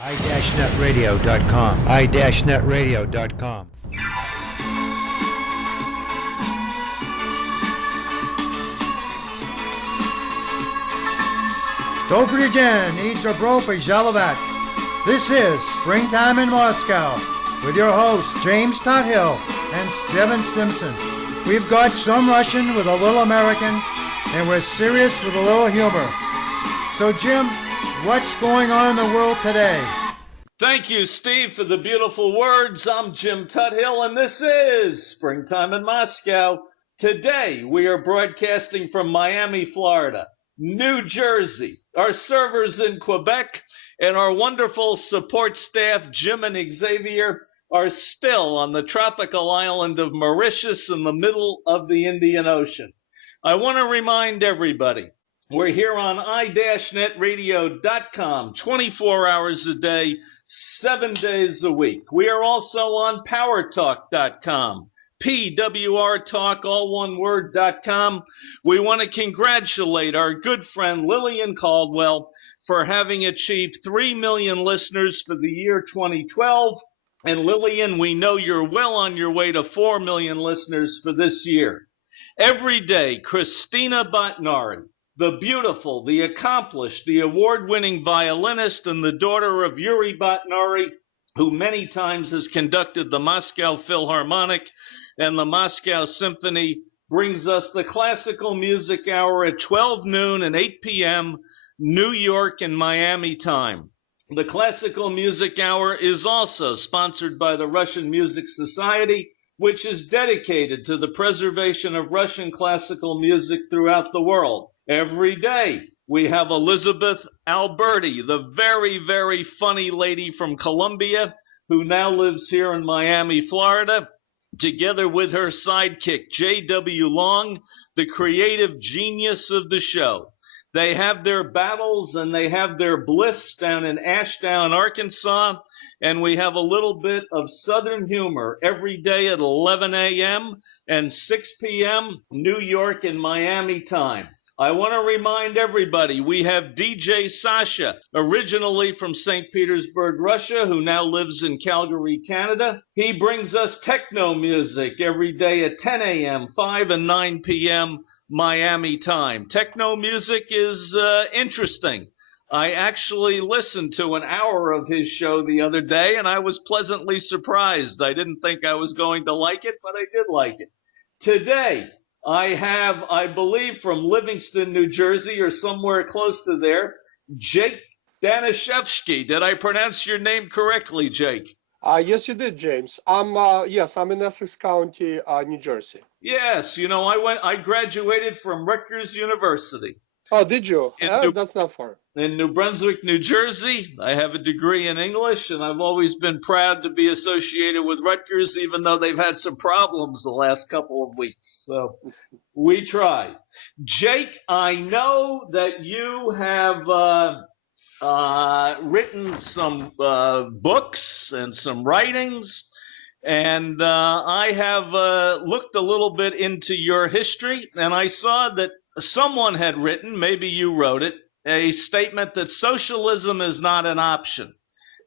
i-netradio.com. i-netradio.com. Добрый день, и добро пожаловать. This is Springtime in Moscow with your hosts James Tuthill and Steven Stimson. We've got some Russian with a little American, and we're serious with a little humor. So Jim, what's going on in the world today? Thank you, Steve, for the beautiful words. I'm Jim Tuthill, and this is Springtime in Moscow. Today, we are broadcasting from Miami, Florida, New Jersey, our servers in Quebec, and our wonderful support staff, Jim and Xavier, are still on the tropical island of Mauritius in the middle of the Indian Ocean. I want to remind everybody, we're here on i-netradio.com 24 hours a day, 7 days a week. We are also on powertalk.com, PWR Talk, all one word.com. We want to congratulate our good friend Lillian Caldwell for having achieved 3 million listeners for the year 2012. And Lillian, we know you're well on your way to 4 million listeners for this year. Every day, Christina Botnari, the beautiful, the accomplished, the award-winning violinist and the daughter of Yuri Botnari, who many times has conducted the Moscow Philharmonic and the Moscow Symphony, brings us the classical music hour at 12 noon and 8 p.m. New York and Miami time. The classical music hour is also sponsored by the Russian Music Society, which is dedicated to the preservation of Russian classical music throughout the world. Every day, we have Elizabeth Alberti, the very, very funny lady from Colombia, who now lives here in Miami, Florida, together with her sidekick, J.W. Long, the creative genius of the show. They have their battles and they have their bliss down in Ashdown, Arkansas, and we have a little bit of Southern humor every day at 11 a.m. and 6 p.m. New York and Miami time. I want to remind everybody, we have DJ Sasha, originally from St. Petersburg, Russia, who now lives in Calgary, Canada. He brings us techno music every day at 10 a.m., 5 and 9 p.m. Miami time. Techno music is interesting. I actually listened to an hour of his show the other day, and I was pleasantly surprised. I didn't think I was going to like it, but I did like it. Today, I have, I believe, from Livingston, New Jersey, or somewhere close to there, Jake Danishevsky. Did I pronounce your name correctly, Jake? Yes, you did, James. I'm in Essex County, New Jersey. Yes, you know, I graduated from Rutgers University. Oh, did you? That's not far. In New Brunswick, New Jersey. I have a degree in English, and I've always been proud to be associated with Rutgers, even though they've had some problems the last couple of weeks. So we try. Jake, I know that you have written some books and some writings, and I have looked a little bit into your history, and I saw that someone had written, maybe you wrote it, a statement that socialism is not an option.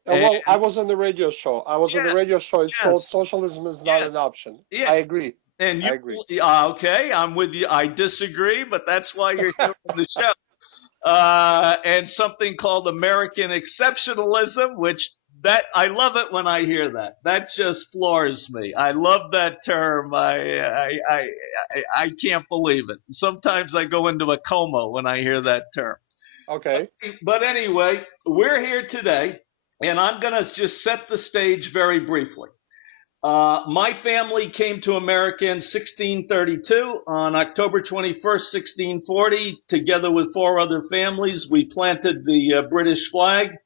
Well, I was on the radio show. It's called Socialism is Not an Option. Yes. I agree. And you, I agree. Okay, I'm with you. I disagree, but that's why you're here on the show. And something called American exceptionalism, which that I love it when I hear that. That just floors me. I love that term. I can't believe it. Sometimes I go into a coma when I hear that term. Okay. But anyway, we're here today, and I'm going to just set the stage very briefly. My family came to America in 1632. On October 21st, 1640, together with 4 other families, we planted the British flag.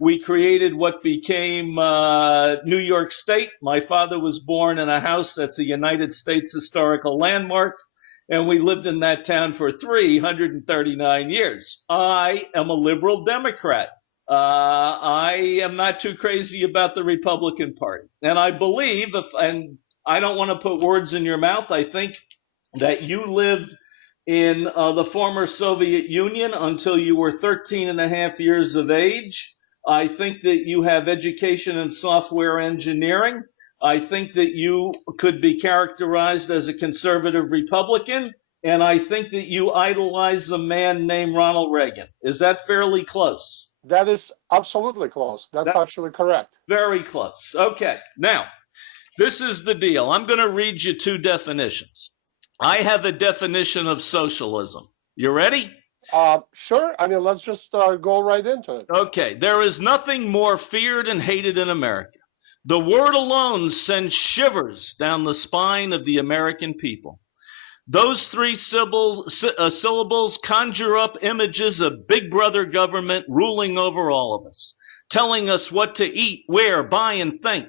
We created what became New York State. My father was born in a house that's a United States historical landmark, and we lived in that town for 339 years. I am a liberal Democrat. I am not too crazy about the Republican Party. And I believe, and I don't want to put words in your mouth, I think that you lived in the former Soviet Union until you were 13 and a half years of age. I think that you have education in software engineering. I think that you could be characterized as a conservative Republican. And I think that you idolize a man named Ronald Reagan. Is that fairly close? That is absolutely close. That's actually correct. Very close. Okay. Now, this is the deal. I'm going to read you two definitions. I have a definition of socialism. You ready? Sure. I mean, let's just go right into it. Okay. There is nothing more feared and hated in America. The word alone sends shivers down the spine of the American people. Those three syllables conjure up images of Big Brother government ruling over all of us, telling us what to eat, wear, buy, and think.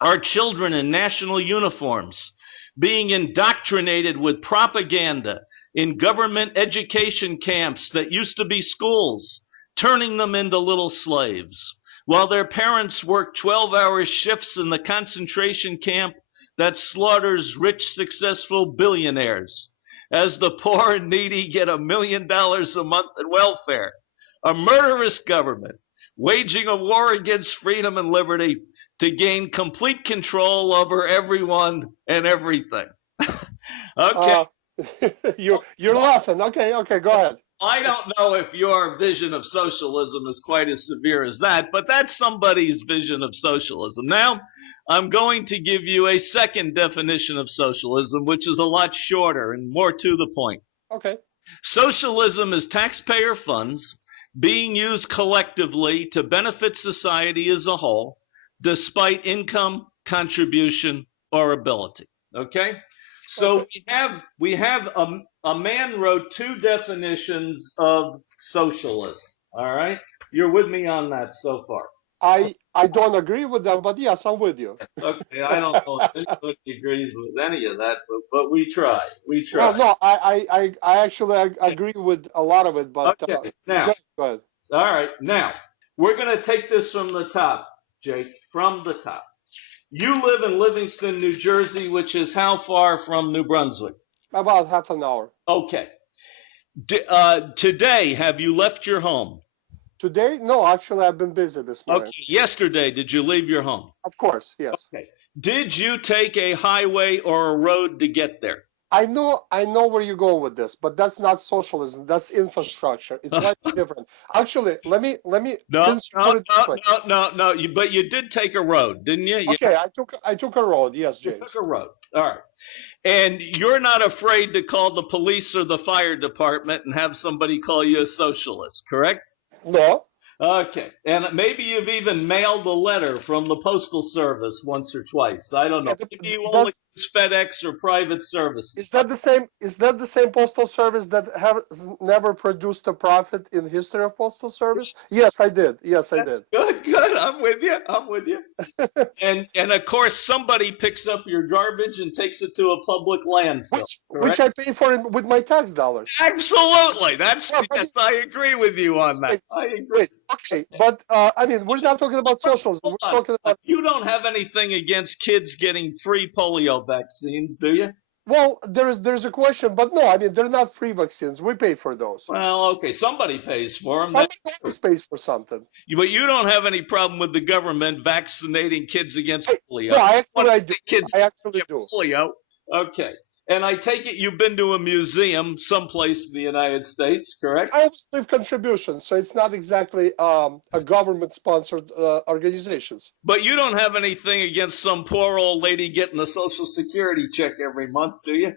Our children in national uniforms, being indoctrinated with propaganda in government education camps that used to be schools, turning them into little slaves, while their parents work 12-hour shifts in the concentration camp that slaughters rich, successful billionaires, as the poor and needy get $1 million a month in welfare. A murderous government waging a war against freedom and liberty to gain complete control over everyone and everything. Okay. You're laughing. Okay, go ahead. I don't know if your vision of socialism is quite as severe as that, but that's somebody's vision of socialism. Now, I'm going to give you a second definition of socialism, which is a lot shorter and more to the point. Okay. Socialism is taxpayer funds being used collectively to benefit society as a whole, despite income, contribution, or ability. Okay? So we have a man wrote two definitions of socialism. All right? You're with me on that so far. I don't agree with them, but yes, I'm with you. Okay, I don't know if anybody agrees with any of that, but we try. We try. Well, no, I actually agree with a lot of it, but okay, now, go ahead. All right, now we're going to take this from the top, Jake, from the top. You live in Livingston, New Jersey, which is how far from New Brunswick? About half an hour. Okay. Today, have you left your home? Today? No, actually, I've been busy this morning. Okay. Yesterday, did you leave your home? Of course, yes. Okay. Did you take a highway or a road to get there? I know where you're going with this, but that's not socialism. That's infrastructure. It's slightly different. Actually, let me. No. But you did take a road, didn't you? Okay, I took a road. Yes, James. You took a road. All right. And you're not afraid to call the police or the fire department and have somebody call you a socialist, correct? No. Okay. And maybe you've even mailed a letter from the Postal Service once or twice. I don't know. Maybe you only use FedEx or private services. Is that the same Postal Service that has never produced a profit in the history of Postal Service? Yes, I did. Yes, I did. Good. I'm with you. And of course, somebody picks up your garbage and takes it to a public landfill. Which I pay for with my tax dollars. Absolutely. Yes, I agree with you on that. I agree. Wait, okay, but I mean, we're not talking about socialism. We're talking about. You don't have anything against kids getting free polio vaccines, do you? Well, there's a question, but no, I mean, they're not free vaccines. We pay for those. Well, okay, somebody pays for them. Somebody always pays for something. But you don't have any problem with the government vaccinating kids against polio. No, I actually do. Kids I actually do. Polio. Okay. And I take it you've been to a museum someplace in the United States, correct? I always leave contributions, so it's not exactly a government-sponsored organizations. But you don't have anything against some poor old lady getting a Social Security check every month, do you?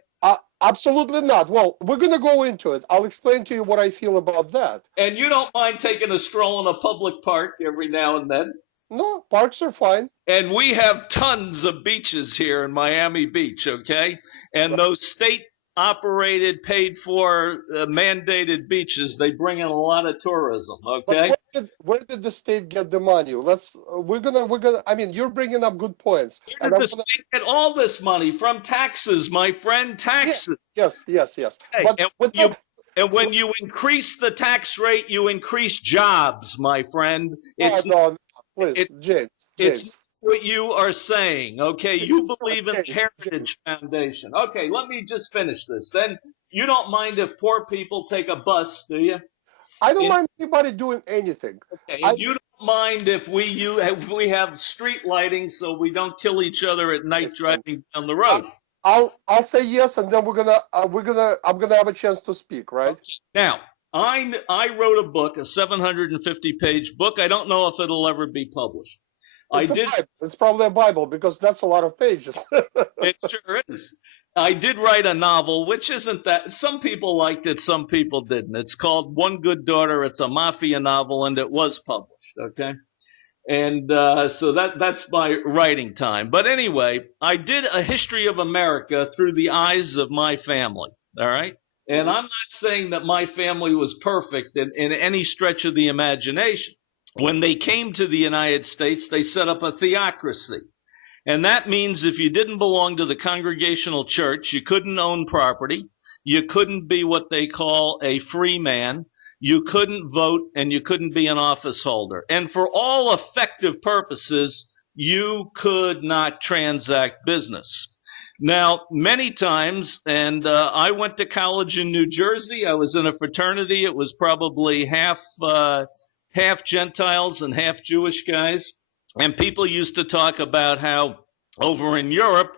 Absolutely not. Well, we're going to go into it. I'll explain to you what I feel about that. And you don't mind taking a stroll in a public park every now and then? No, parks are fine. And we have tons of beaches here in Miami Beach, okay? And those state-operated, paid-for, mandated beaches, they bring in a lot of tourism, okay? But where did the state get the money? We're gonna. I mean, you're bringing up good points. Where did the state get all this money? From taxes, my friend, taxes. Yes. Hey, but when you increase the tax rate, you increase jobs, my friend. No. Please, James. It's what you are saying, okay? You believe in the Heritage Foundation. Okay, let me just finish this. Then you don't mind if poor people take a bus, do you? I don't mind anybody doing anything. Okay, and you don't mind if we have street lighting so we don't kill each other at night It's fine. driving down the road. I'll say yes, and then I'm gonna have a chance to speak, right? Okay. Now, I wrote a book, a 750-page book. I don't know if it'll ever be published. It's a Bible. It's probably a Bible because that's a lot of pages. It sure is. I did write a novel, which isn't that. Some people liked it, some people didn't. It's called One Good Daughter. It's a mafia novel, and it was published. Okay. And so that's my writing time. But anyway, I did a history of America through the eyes of my family. All right. And I'm not saying that my family was perfect in any stretch of the imagination. When they came to the United States, they set up a theocracy. And that means if you didn't belong to the Congregational Church, you couldn't own property. You couldn't be what they call a free man. You couldn't vote, and you couldn't be an office holder. And for all effective purposes, you could not transact business. Now, many times, and I went to college in New Jersey. I was in a fraternity. It was probably half Gentiles and half Jewish guys. And people used to talk about how over in Europe,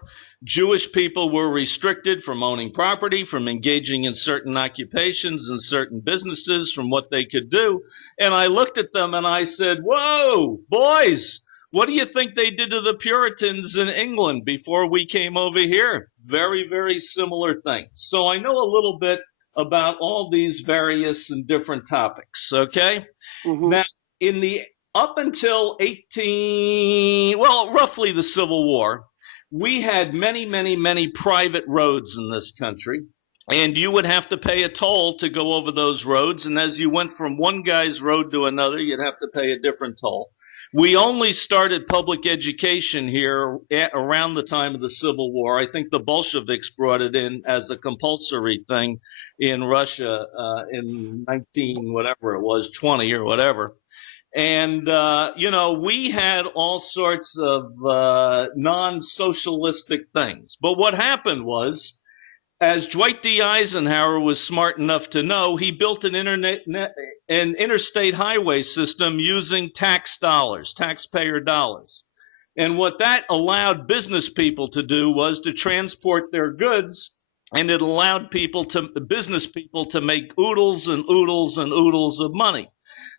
Jewish people were restricted from owning property, from engaging in certain occupations and certain businesses, from what they could do. And I looked at them and I said, whoa, boys, what do you think they did to the Puritans in England before we came over here? Very, very similar things. So I know a little bit about all these various and different topics, okay? Now, up until roughly the Civil War, we had many, many, many private roads in this country, and you would have to pay a toll to go over those roads. And as you went from one guy's road to another, you'd have to pay a different toll. We only started public education here around the time of the Civil War. I think the Bolsheviks brought it in as a compulsory thing in Russia in 20 or whatever. And, we had all sorts of non-socialistic things. But what happened was, as Dwight D. Eisenhower was smart enough to know, he built an interstate highway system using taxpayer dollars. And what that allowed business people to do was to transport their goods, and it allowed business people to make oodles and oodles and oodles of money.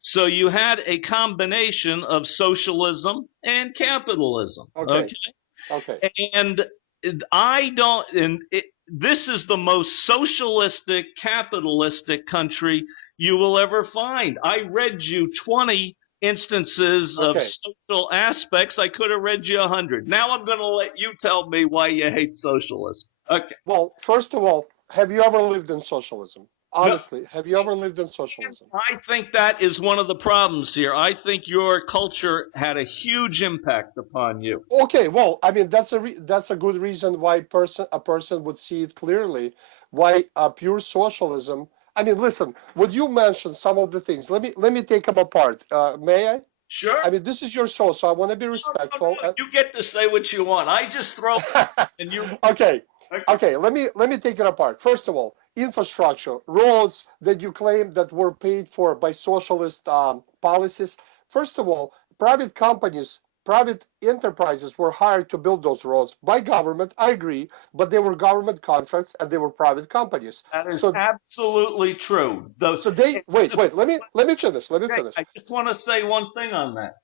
So you had a combination of socialism and capitalism. Okay. And this is the most socialistic, capitalistic country you will ever find. I read you 20 instances of social aspects. I could have read you 100. Now I'm going to let you tell me why you hate socialism. Okay. Well, first of all, have you ever lived in socialism? Honestly, have you ever lived in socialism? I think that is one of the problems here. I think your culture had a huge impact upon you. Okay, well, I mean that's a good reason why a person would see it clearly. Why pure socialism? I mean, listen, when you mentioned some of the things, let me take them apart. May I? Sure. I mean, this is your show, so I want to be respectful. No. You get to say what you want. I just throw and you. Okay. Let me take it apart. First of all, infrastructure, roads that you claim that were paid for by socialist policies. First of all, private companies, private enterprises were hired to build those roads by government. I agree, but they were government contracts and they were private companies. That is absolutely true. Wait. Let me finish. I just want to say one thing on that.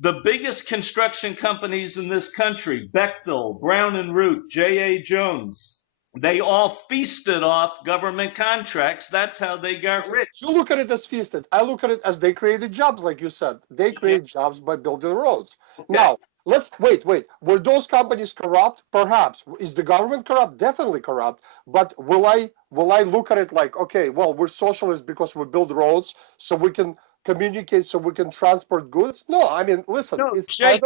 The biggest construction companies in this country, Bechtel, Brown and Root, J.A. Jones, they all feasted off government contracts. That's how they got rich. You look at it as feasted. I look at it as they created jobs, like you said. They created jobs by building roads. Okay. Now, let's wait. Were those companies corrupt? Perhaps. Is the government corrupt? Definitely corrupt. But will I look at it like, okay, well, we're socialists because we build roads so we can communicate, so we can transport goods? No, I mean, listen. No, Jake,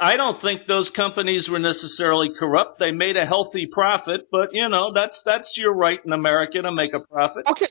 I don't think those companies were necessarily corrupt. They made a healthy profit, but that's your right in America to make a profit. Okay,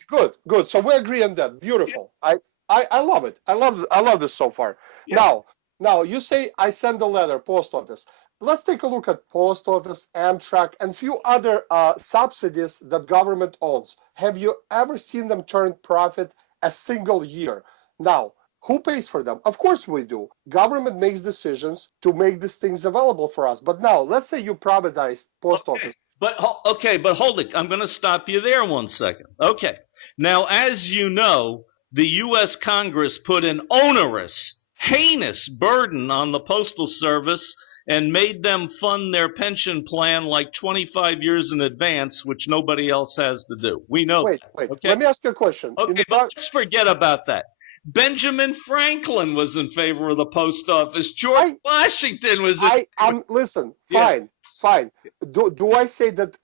good. So we agree on that. Beautiful. Yeah. I love it. I love this so far. Yeah. Now you say I send a letter, post office. Let's take a look at post office, Amtrak, and few other subsidies that government owns. Have you ever seen them turn profit a single year? Now, Who pays for them? Of course we do. Government makes decisions to make these things available for us. But now, let's say you privatize post Okay, office. but hold it. I'm going to stop you there 1 second. Okay. Now, as you know, the U.S. Congress put an onerous, heinous burden on the Postal Service and made them fund their pension plan like 25 years in advance, which nobody else has to do. We know Wait, that. wait. Okay. Let me ask you a question. Okay, but let's forget about that. Benjamin Franklin was in favor of the post office. George Washington was in favor. Listen, Yeah. fine. Do I say that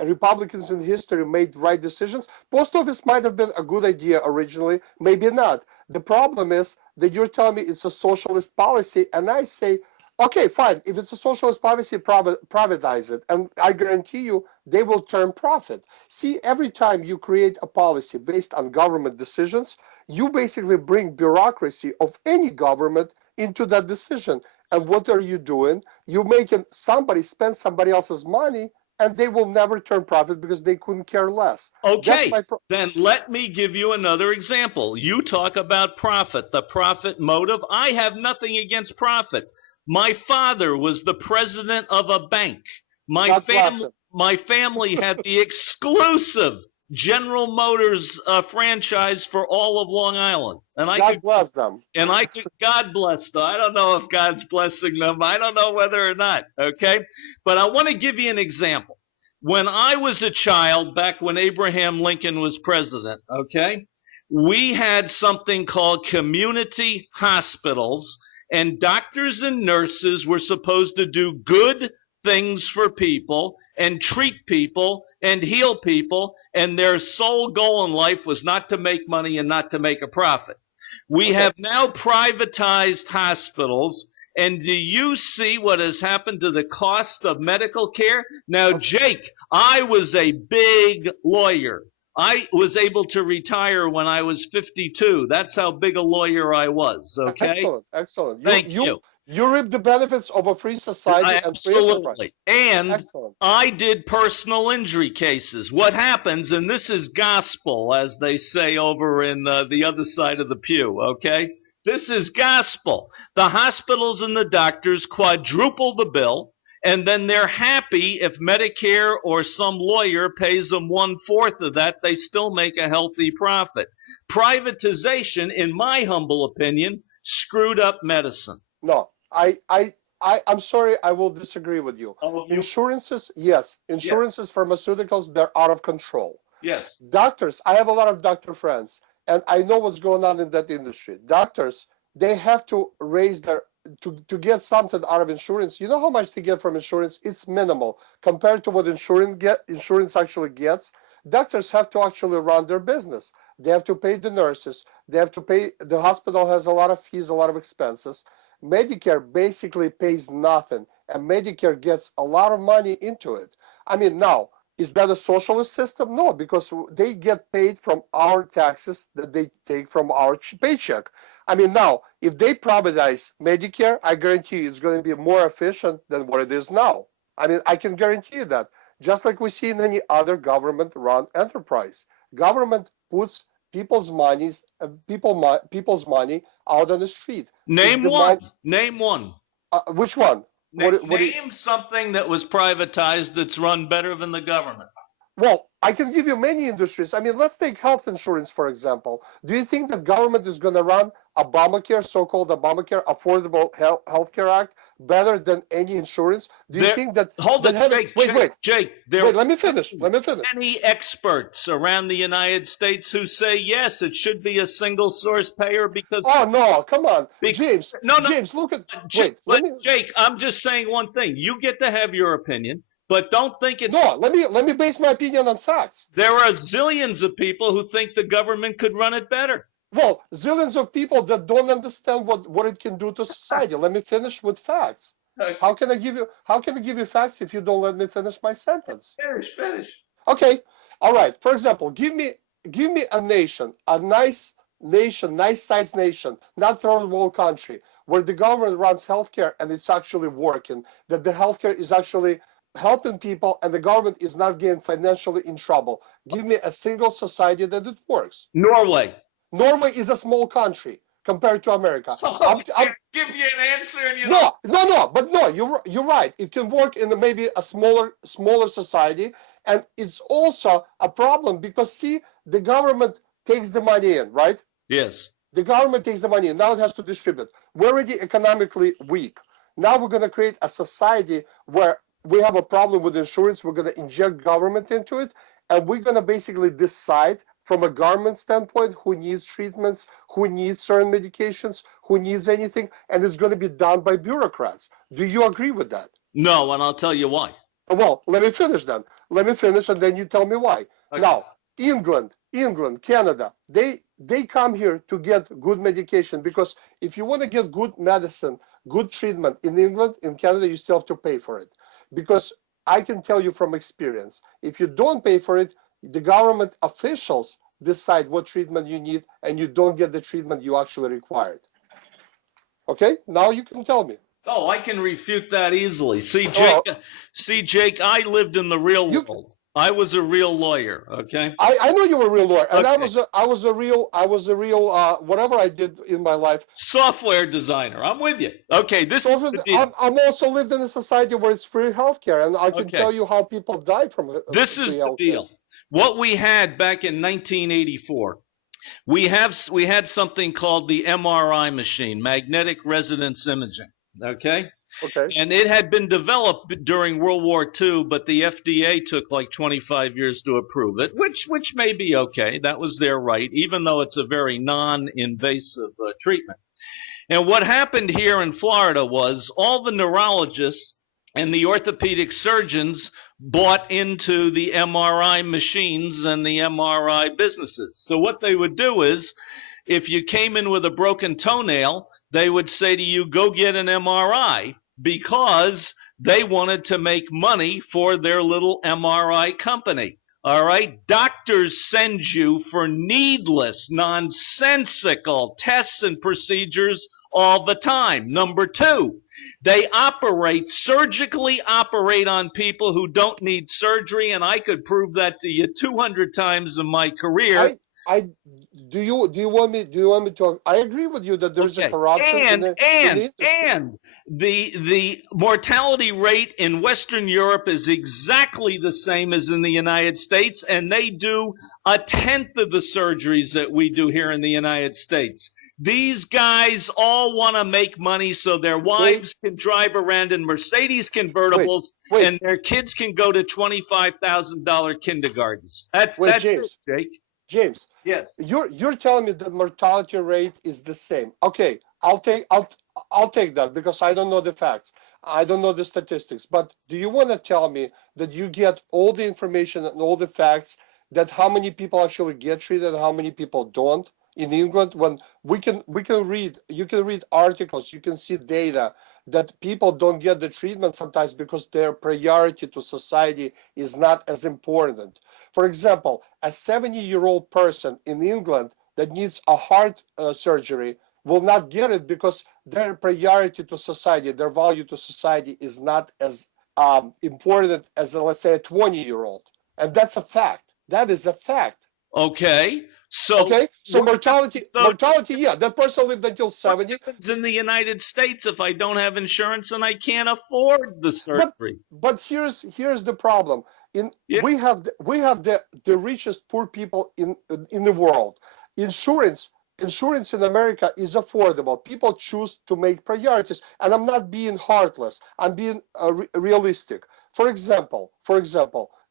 Republicans in history made right decisions? Post office might have been a good idea originally, maybe not. The problem is that you're telling me it's a socialist policy, and I say, okay, fine. If it's a socialist policy, privatize it, and I guarantee you they will turn profit. See, every time you create a policy based on government decisions, you basically bring bureaucracy of any government into that decision. And what are you doing? You're making somebody spend somebody else's money, and they will never turn profit because they couldn't care less. Okay, then let me give you another example. You talk about profit, the profit motive. I have nothing against profit. My father was the president of a bank. My family had the exclusive General Motors franchise for all of Long Island. And God bless them. And God bless them. I don't know if God's blessing them. I don't know whether or not. Okay. But I want to give you an example. When I was a child, back when Abraham Lincoln was president, okay, we had something called community hospitals, and doctors and nurses were supposed to do good things for people and treat people and heal people, and their sole goal in life was not to make money and not to make a profit. We have now privatized hospitals. And do you see what has happened to the cost of medical care? Now, Jake, I was a big lawyer. I was able to retire when I was 52. That's how big a lawyer I was. Okay. Excellent. Thank you. You reap the benefits of a free society and free enterprise. Absolutely. And I did personal injury cases. What happens, and this is gospel, as they say over in the other side of the pew, okay? This is gospel. The hospitals and the doctors quadruple the bill, and then they're happy if Medicare or some lawyer pays them 1/4 of that. They still make a healthy profit. Privatization, in my humble opinion, screwed up medicine. No, I'm sorry, I will disagree with you. Insurances, yes. Insurances, pharmaceuticals, they're out of control. Yes. Doctors, I have a lot of doctor friends, and I know what's going on in that industry. Doctors, they have to raise their, to get something out of insurance. You know how much they get from insurance? It's minimal compared to what insurance actually gets. Doctors have to actually run their business. They have to pay the nurses. They have to pay, the hospital has a lot of fees, a lot of expenses. Medicare basically pays nothing, and Medicare gets a lot of money into it. I mean, now, is that a socialist system? No, because they get paid from our taxes that they take from our paycheck. I mean, now, if they privatize Medicare, I guarantee you it's going to be more efficient than what it is now. I mean, I can guarantee you that. Just like we see in any other government-run enterprise. Government puts people's money out on the street. Name one. Name one. Which one? Name something that was privatized that's run better than the government. Well, I can give you many industries. I mean, let's take health insurance, for example. Do you think the government is going to run Obamacare, so-called Obamacare, Affordable Health Care Act, better than any insurance? Do you think that... Hold it, Jake. Wait, let me finish. Many experts around the United States who say, yes, it should be a single source payer because... Oh, no, come on. James, James, look at... Jake, I'm just saying one thing. You get to have your opinion. But don't think it's... No, let me base my opinion on facts. There are zillions of people who think the government could run it better. Well, zillions of people that don't understand what it can do to society. Let me finish with facts. Okay. How can I give you facts if you don't let me finish my sentence? Finish. Okay. All right. For example, give me a nation, a nice nation, nice-sized nation, not third world country, where the government runs healthcare and it's actually working, that the healthcare is actually helping people and the government is not getting financially in trouble. Give me a single society that it works. Norway. Norway is a small country. compared to America. So I give you an answer and you No, but no, you're right. It can work in maybe a smaller society, and it's also a problem because see, the government takes the money in, right? Yes. The government takes the money in. Now it has to distribute. We're already economically weak. Now we're going to create a society where we have a problem with insurance. We're going to inject government into it, and we're going to basically decide from a government standpoint who needs treatments, who needs certain medications, who needs anything, and it's going to be done by bureaucrats. Do you agree with that? No, and I'll tell you why. Well, let me finish then. Let me finish, and then you tell me why. Okay. Now, England, Canada, they come here to get good medication because if you want to get good medicine, good treatment in England, in Canada, you still have to pay for it. Because I can tell you from experience, if you don't pay for it, the government officials decide what treatment you need, and you don't get the treatment you actually required. Okay, now you can tell me. Oh, I can refute that easily. See, Jake, I lived in the real world. I was a real lawyer. Okay. I know you were a real lawyer, and Okay. I was a real whatever I did in my life. Software designer. I'm with you. Okay, this is the deal. I'm also lived in a society where it's free healthcare, and I can Okay. tell you how people die from it. This is the deal. What we had back in 1984, we had something called the MRI machine, magnetic resonance imaging. Okay. Okay. And it had been developed during World War II, but the FDA took like 25 years to approve it, which may be okay. That was their right, even though it's a very non-invasive treatment. And what happened here in Florida was all the neurologists and the orthopedic surgeons bought into the MRI machines and the MRI businesses. So what they would do is, if you came in with a broken toenail, they would say to you, go get an MRI, because they wanted to make money for their little MRI company. All right. Doctors send you for needless, nonsensical tests and procedures all the time. Number two, they surgically operate on people who don't need surgery, and I could prove that to you 200 times in my career. Do you want me to? I agree with you that there's a corruption in the industry. And the mortality rate in Western Europe is exactly the same as in the United States, and they do 1/10 of the surgeries that we do here in the United States. These guys all want to make money so their wives can drive around in Mercedes convertibles and their kids can go to $25,000 kindergartens. That's James, it, Jake. James. Yes. You're telling me that mortality rate is the same. Okay, I'll take that because I don't know the facts. I don't know the statistics. But do you want to tell me that you get all the information and all the facts that how many people actually get treated and how many people don't in England? When you can read articles, you can see data that people don't get the treatment sometimes because their priority to society is not as important. For example, a 70-year-old person in England that needs a heart surgery will not get it because their priority to society, their value to society is not as important as, let's say, a 20-year-old. And that's a fact. That is a fact. Okay. So mortality, yeah, that person lived until 70. What happens in the United States if I don't have insurance and I can't afford the surgery? But here's the problem. We have the richest poor people in the world. Insurance in America is affordable. People choose to make priorities, and I'm not being heartless. I'm being realistic. For example,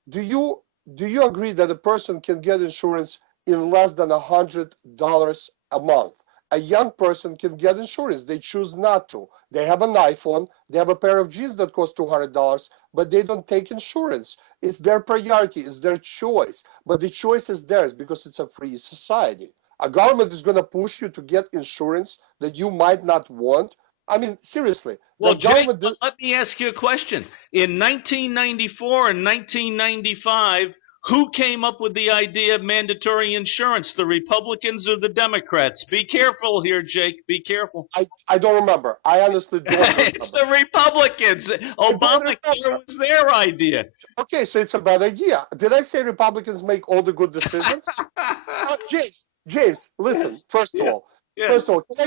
do you agree that a person can get insurance in less than $100 a month? A young person can get insurance. They choose not to. They have an iPhone. They have a pair of jeans that cost $200, but they don't take insurance. It's their priority. It's their choice. But the choice is theirs because it's a free society. A government is going to push you to get insurance that you might not want. I mean, seriously. Well, Jake, let me ask you a question. In 1994 and 1995, who came up with the idea of mandatory insurance, the Republicans or the Democrats? Be careful here, Jake. Be careful. I don't remember. I honestly don't remember. It's the Republicans. Obamacare was their idea. Okay, so it's a bad idea. Did I say Republicans make all the good decisions? James, listen, first of all, Yes. First of all, can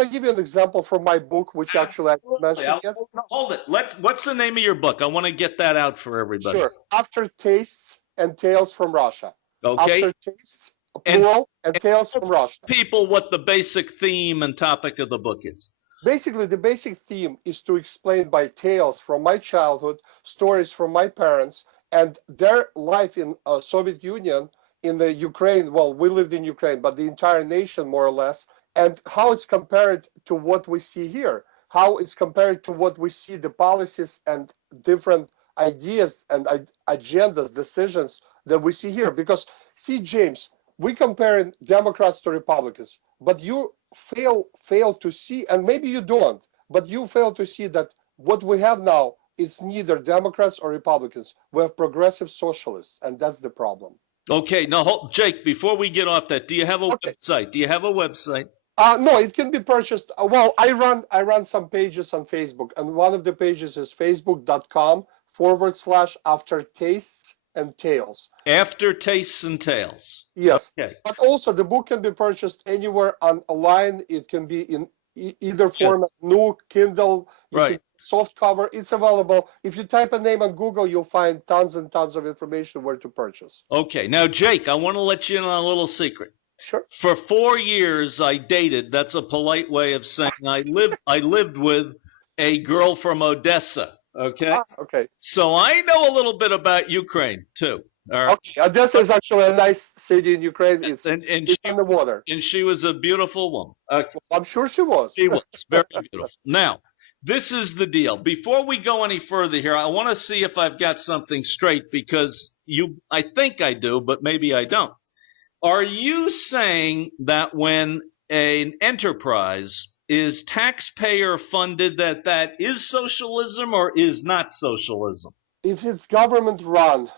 I give you an example from my book, which actually I didn't mention yet? Hold it. What's the name of your book? I want to get that out for everybody. Sure. AfterTastes and Tales from Russia. Okay. AfterTastes, plural, and Tales from Russia. People, what the basic theme and topic of the book is. Basically, the basic theme is to explain by tales from my childhood, stories from my parents, and their life in Soviet Union, in the Ukraine. Well, we lived in Ukraine, but the entire nation, more or less, and how it's compared to what we see here, how it's compared to what we see, the policies and different ideas and agendas, decisions that we see here. Because, see, James, we comparing Democrats to Republicans, but you fail to see, and maybe you don't, but you fail to see that what we have now is neither Democrats or Republicans. We have progressive socialists, and that's the problem. Okay, now, Jake, before we get off that, do you have a website? Do you have a website? No, it can be purchased. Well, I run some pages on Facebook, and one of the pages is facebook.com/AfterTastes and Tales. AfterTastes and Tales. Yes. Okay. But also the book can be purchased anywhere online. It can be in either format, Nook, Kindle, soft cover. It's available. If you type a name on Google, you'll find tons and tons of information where to purchase. Okay. Now, Jake, I want to let you in on a little secret. Sure. For 4 years, I dated. That's a polite way of saying I lived with a girl from Odessa. Okay. Okay. So I know a little bit about Ukraine too. All right. Okay. Odessa is actually a nice city in Ukraine. It's and it's on the water. And she was a beautiful woman. Okay. Well, I'm sure she was. She was very beautiful. Now, this is the deal. Before we go any further here, I want to see if I've got something straight because I think I do, but maybe I don't. Are you saying that when an enterprise is taxpayer funded, that is socialism or is not socialism? If it's government run,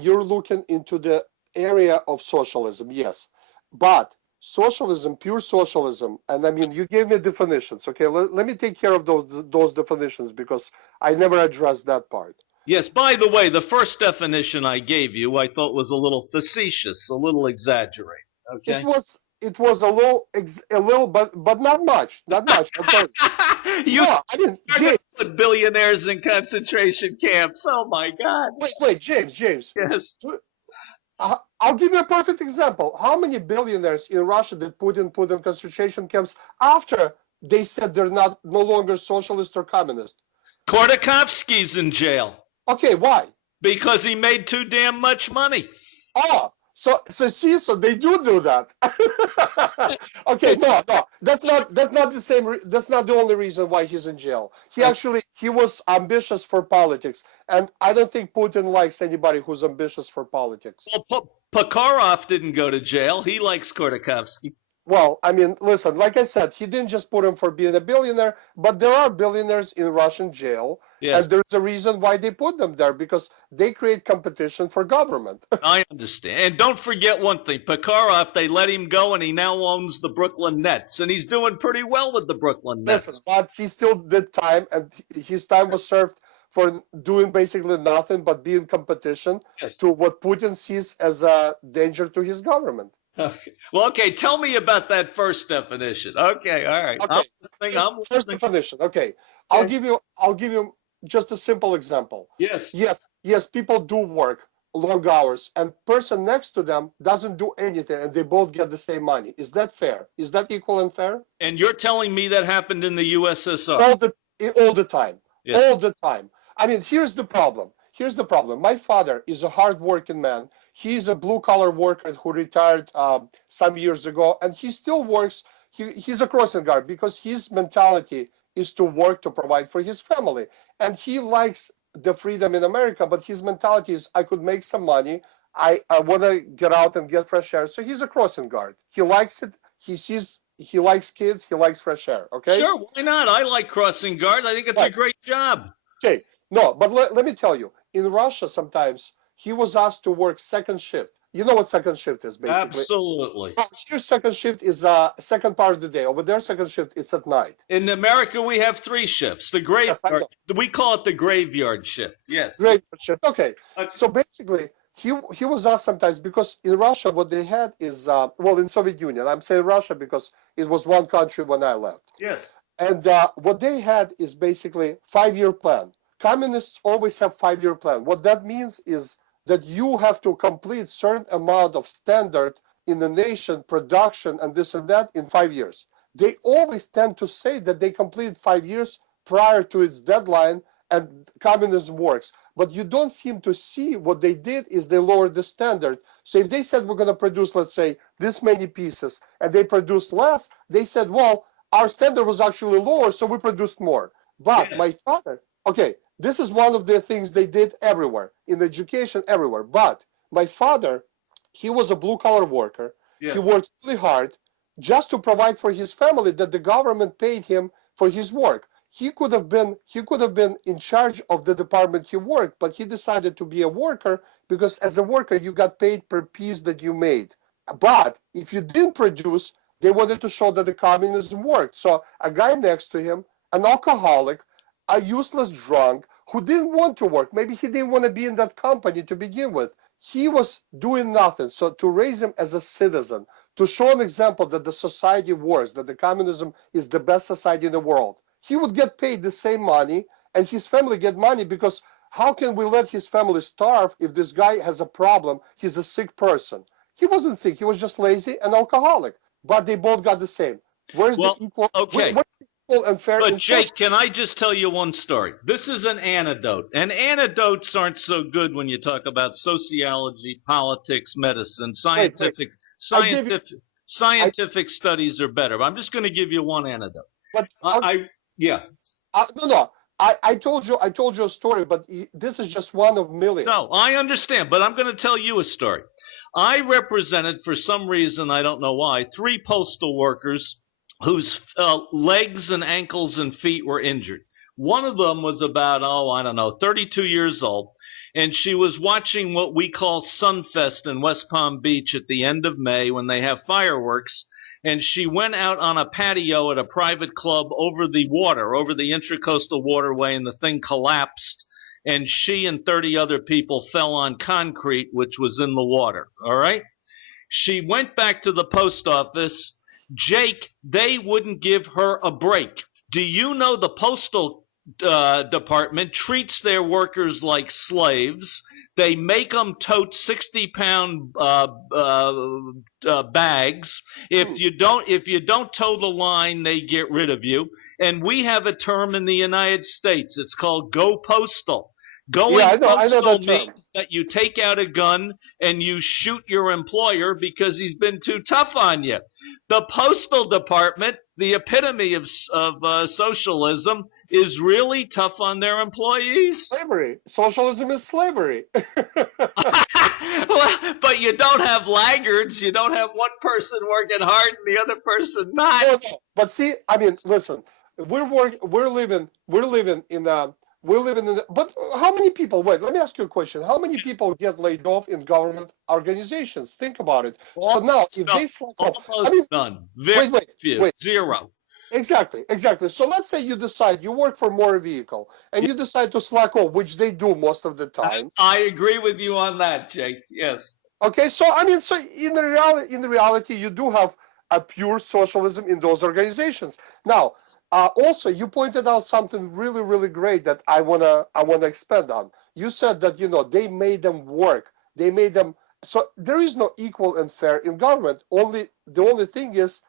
you're looking into the area of socialism, yes. But socialism, pure socialism, and I mean, you gave me definitions. Okay, let me take care of those definitions because I never addressed that part. Yes, by the way, the first definition I gave you, I thought was a little facetious, a little exaggerated. Okay. It was a little, but not much, not much. Put billionaires in concentration camps. Oh my God! Wait, James. Yes. I'll give you a perfect example. How many billionaires in Russia did Putin put in concentration camps after they said they're no longer socialist or communist? Khodorkovsky's in jail. Okay, why? Because he made too damn much money. Oh. So they do that. Okay, no, that's not the same. That's not the only reason why he's in jail. He was ambitious for politics, and I don't think Putin likes anybody who's ambitious for politics. Well, Pakarov didn't go to jail. He likes Khodorkovsky. Well, I mean, listen, like I said, he didn't just put him for being a billionaire, but there are billionaires in Russian jail. Yes. And there's a reason why they put them there, because they create competition for government. I understand. And don't forget one thing. Pakarov, they let him go, and he now owns the Brooklyn Nets. And he's doing pretty well with the Brooklyn Nets. Listen, but he still did time, and his time was served for doing basically nothing but being competition to what Putin sees as a danger to his government. Okay. Well, okay. Tell me about that first definition. Okay. All right. Okay. First definition. Okay. I'll give you just a simple example. Yes. People do work long hours, and person next to them doesn't do anything, and they both get the same money. Is that fair? Is that equal and fair? And you're telling me that happened in the USSR all the time. Yes. All the time. I mean, here's the problem. My father is a hard-working man. He's a blue-collar worker who retired some years ago, and he still works. He's a crossing guard because his mentality is to work to provide for his family. And he likes the freedom in America, but his mentality is, I could make some money. I want to get out and get fresh air. So he's a crossing guard. He likes it. He likes kids. He likes fresh air. Okay? Sure, why not? I like crossing guard. I think it's a great job. Okay. No, but let me tell you, in Russia sometimes, he was asked to work second shift. You know what second shift is, basically? Absolutely. Well, here, second shift is second part of the day. Over there, second shift, it's at night. In America, we have 3 shifts. The graveyard, we call it the graveyard shift. Yes. Graveyard shift. Okay. So basically, he was asked sometimes, because in Russia what they had is well, in Soviet Union. I'm saying Russia because it was one country when I left. Yes. And what they had is basically 5-year plan. Communists always have 5-year plan. What that means is that you have to complete certain amount of standard in the nation, production, and this and that in 5 years. They always tend to say that they complete 5 years prior to its deadline, and communism works. But you don't seem to see what they did is they lowered the standard. So if they said we're going to produce, let's say, this many pieces, and they produced less, they said, well, our standard was actually lower, so we produced more. But Yes. my father, okay, this is one of the things they did everywhere, in education, everywhere. But my father, he was a blue-collar worker. Yes. He worked really hard just to provide for his family, that the government paid him for his work. He could have been in charge of the department he worked, but he decided to be a worker because as a worker you got paid per piece that you made. But if you didn't produce, they wanted to show that the communism worked. So a guy next to him, an alcoholic, a useless drunk who didn't want to work, maybe he didn't want to be in that company to begin with, he was doing nothing. So to raise him as a citizen, to show an example that the society works, that the communism is the best society in the world, he would get paid the same money and his family get money, because how can we let his family starve if this guy has a problem? He's a sick person. He wasn't sick, he was just lazy and alcoholic, but they both got the same. Where's the equal? Okay. Where's the equal and fair? But Jake, can I just tell you one story? This is an anecdote, and anecdotes aren't so good when you talk about sociology, politics, medicine, scientific studies are better. But I'm just going to give you one anecdote. But no. I told you a story, but this is just one of millions. No, I understand, but I'm going to tell you a story. I represented, for some reason, I don't know why, 3 postal workers whose legs and ankles and feet were injured. One of them was about, 32 years old, and she was watching what we call Sunfest in West Palm Beach at the end of May when they have fireworks, and she went out on a patio at a private club over the water, over the Intracoastal Waterway, and the thing collapsed, and she and 30 other people fell on concrete, which was in the water, all right? She went back to the post office. Jake, they wouldn't give her a break. Do you know the postal department treats their workers like slaves? They make them tote 60-pound bags. If you don't toe the line, they get rid of you. And we have a term in the United States. It's called go postal. Going postal means that you take out a gun and you shoot your employer because he's been too tough on you. The postal department, the epitome of socialism, is really tough on their employees. Slavery. Socialism is slavery. Well, but you don't have laggards. You don't have one person working hard and the other person not. No. But see, I mean, listen, we're living in but how many people, wait, let me ask you a question. How many people get laid off in government organizations? Think about it. So now, if they slack off, none. Very few. Zero. Exactly. So let's say you decide you work for motor vehicle and you decide to slack off, which they do most of the time. I agree with you on that, Jake. Yes. Okay, so I mean, so in the reality, you do have a pure socialism in those organizations. Now, also, you pointed out something really, really great that I wanna expand on. You said that they made them work. They made them. So there is no equal and fair in government. The only thing is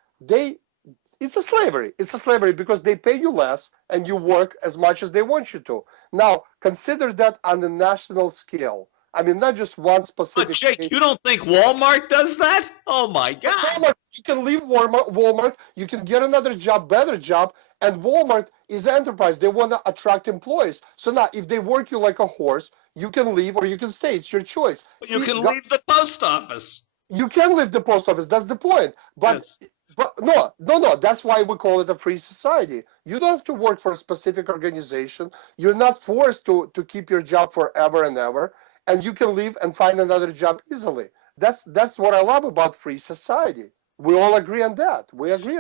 it's a slavery. It's a slavery because they pay you less and you work as much as they want you to. Now, consider that on a national scale. I mean, not just one specific. But Jake, you don't think Walmart does that? Oh my God! Walmart, you can leave Walmart. You can get another job, better job, and Walmart is an enterprise. They want to attract employees. So now, if they work you like a horse, you can leave or you can stay. It's your choice. You can leave the post office. You can leave the post office. That's the point. But. Yes. But no. That's why we call it a free society. You don't have to work for a specific organization. You're not forced to keep your job forever and ever, and you can leave and find another job easily. That's what I love about free society. We all agree on that. Okay,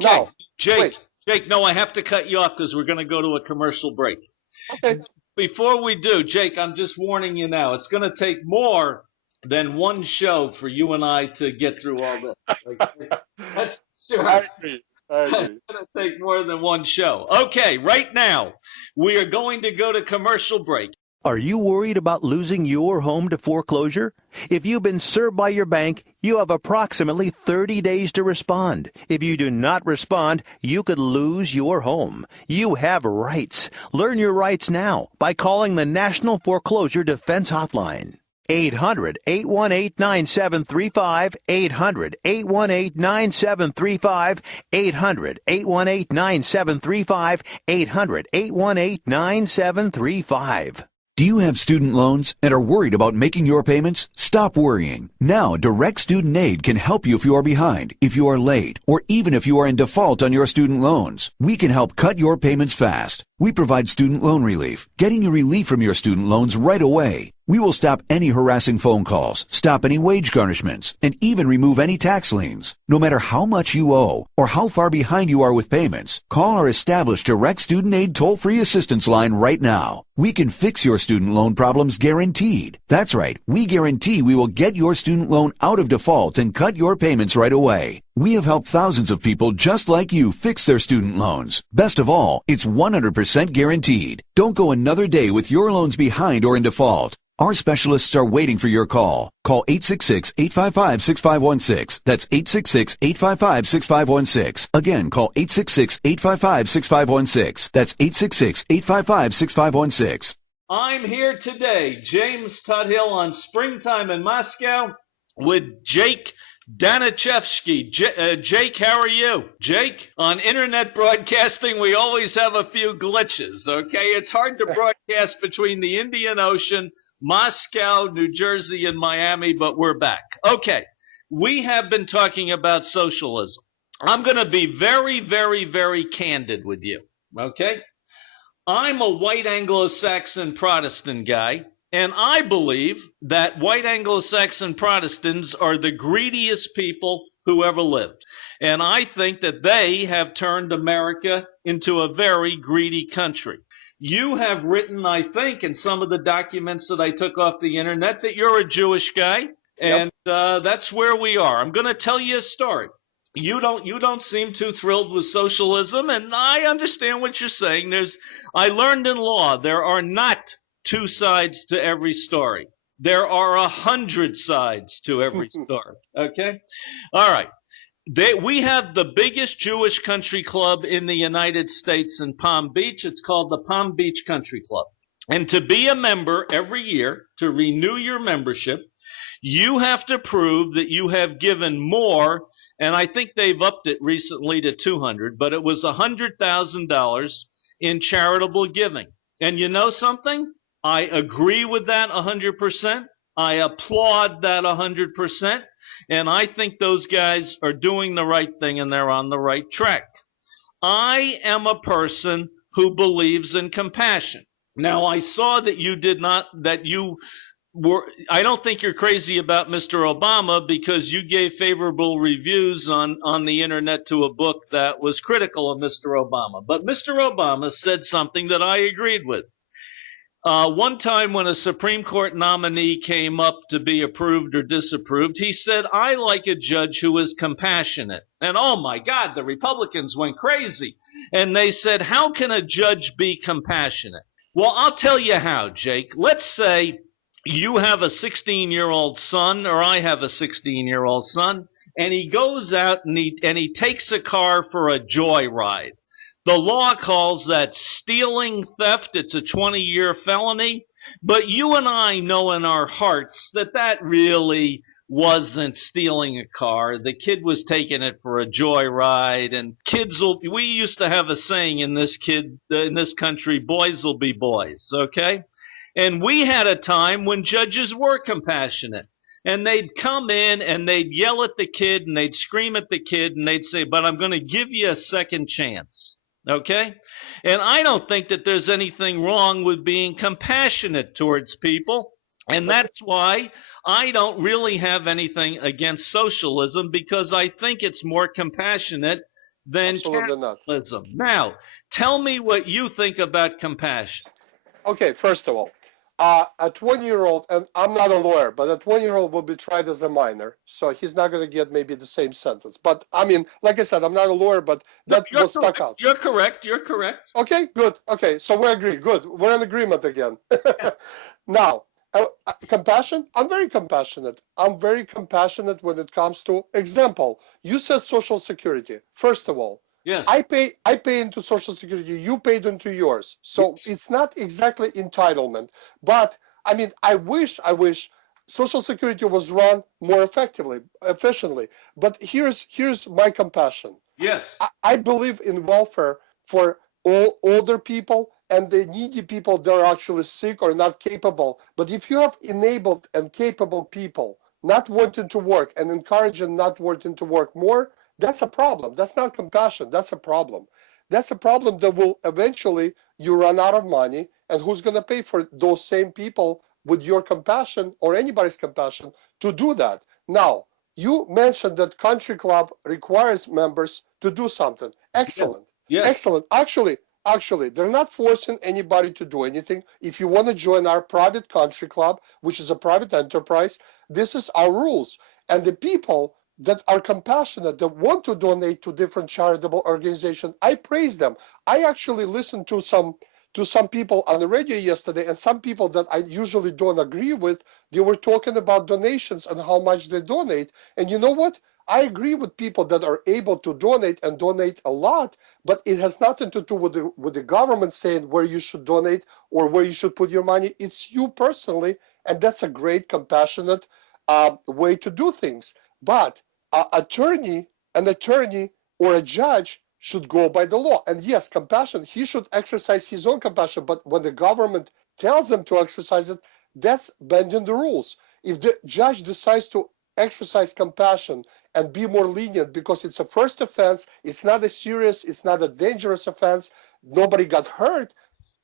now, Jake, no, I have to cut you off because we're going to go to a commercial break. Okay. Before we do, Jake, I'm just warning you now. It's going to take more than one show for you and I to get through all this. Okay? That's sure. I agree. I It's agree. going to take more than one show. Okay, right now, we are going to go to commercial break. Are you worried about losing your home to foreclosure? If you've been served by your bank, you have approximately 30 days to respond. If you do not respond, you could lose your home. You have rights. Learn your rights now by calling the National Foreclosure Defense Hotline. 800-818-9735, 800-818-9735, 800-818-9735, 800-818-9735. Do you have student loans and are worried about making your payments? Stop worrying. Now, Direct Student Aid can help you if you are behind, if you are late, or even if you are in default on your student loans. We can help cut your payments fast. We provide student loan relief, getting you relief from your student loans right away. We will stop any harassing phone calls, stop any wage garnishments, and even remove any tax liens. No matter how much you owe or how far behind you are with payments, call our established Direct Student Aid toll-free assistance line right now. We can fix your student loan problems guaranteed. That's right, we guarantee we will get your student loan out of default and cut your payments right away. We have helped thousands of people just like you fix their student loans. Best of all, it's 100% guaranteed. Don't go another day with your loans behind or in default. Our specialists are waiting for your call. Call 866-855-6516. That's 866-855-6516. Again, call 866-855-6516. That's 866-855-6516. I'm here today, James Tuthill, on Springtime in Moscow with Jake Danishevsky. Jake, how are you? Jake, on internet broadcasting, we always have a few glitches, okay? It's hard to broadcast between the Indian Ocean, Moscow, New Jersey, and Miami, but we're back. Okay, we have been talking about socialism. I'm going to be very, very, very candid with you, okay? I'm a white Anglo-Saxon Protestant guy, and I believe that white Anglo-Saxon Protestants are the greediest people who ever lived. And I think that they have turned America into a very greedy country. You have written, I think, in some of the documents that I took off the internet that you're a Jewish guy, and that's where we are. I'm going to tell you a story. You don't seem too thrilled with socialism, and I understand what you're saying. I learned in law there are not two sides to every story. There are 100 sides to every story. Okay? All right. We have the biggest Jewish country club in the United States in Palm Beach. It's called the Palm Beach Country Club. And to be a member every year, to renew your membership, you have to prove that you have given more, and I think they've upped it recently to 200, but it was $100,000 in charitable giving. And you know something? I agree with that 100%. I applaud that 100%. And I think those guys are doing the right thing and they're on the right track. I am a person who believes in compassion. Now, I saw that I don't think you're crazy about Mr. Obama because you gave favorable reviews on the internet to a book that was critical of Mr. Obama. But Mr. Obama said something that I agreed with. One time when a Supreme Court nominee came up to be approved or disapproved, he said, I like a judge who is compassionate. And oh my God, the Republicans went crazy. And they said, how can a judge be compassionate? Well, I'll tell you how, Jake. Let's say you have a 16-year-old son, or I have a 16-year-old son, and he goes out and he takes a car for a joyride. The law calls that stealing theft. It's a 20-year felony. But you and I know in our hearts that really wasn't stealing a car. The kid was taking it for a joyride. And we used to have a saying in this country, boys will be boys, okay? And we had a time when judges were compassionate. And they'd come in and they'd yell at the kid and they'd scream at the kid and they'd say, but I'm going to give you a second chance. Okay? And I don't think that there's anything wrong with being compassionate towards people. And that's why I don't really have anything against socialism, because I think it's more compassionate than capitalism. Now, tell me what you think about compassion. Okay, first of all, a 20-year-old, and I'm not a lawyer, but a 20-year-old will be tried as a minor, so he's not going to get maybe the same sentence. But I mean, like I said, I'm not a lawyer, but No, that you're was stuck correct. out. You're correct. You're correct. Okay, good. Okay, so we agree. Good. We're in agreement again. Now, compassion. I'm very compassionate. I'm very compassionate when it comes to example. You said Social Security. First of all, Yes. I pay into Social Security. You paid into yours. So Yes. it's not exactly entitlement. But I mean, I wish Social Security was run more efficiently. But here's my compassion. Yes. I believe in welfare for all older people and the needy people that are actually sick or not capable. But if you have enabled and capable people not wanting to work and encouraging not wanting to work more, that's a problem. That's not compassion. That's a problem. That's a problem that will eventually you run out of money. And who's going to pay for those same people with your compassion or anybody's compassion to do that? Now, you mentioned that country club requires members to do something. Excellent. Yes. Excellent. Actually, they're not forcing anybody to do anything. If you want to join our private country club, which is a private enterprise, this is our rules. And the people that are compassionate, that want to donate to different charitable organizations, I praise them. I actually listened to some people on the radio yesterday, and some people that I usually don't agree with, they were talking about donations and how much they donate. And you know what? I agree with people that are able to donate and donate a lot, but it has nothing to do with the government saying where you should donate or where you should put your money. It's you personally, and that's a great, compassionate way to do things. But an attorney or a judge should go by the law. And yes, compassion, he should exercise his own compassion, but when the government tells them to exercise it, that's bending the rules. If the judge decides to exercise compassion and be more lenient because it's a first offense, it's not a serious, it's not a dangerous offense, nobody got hurt,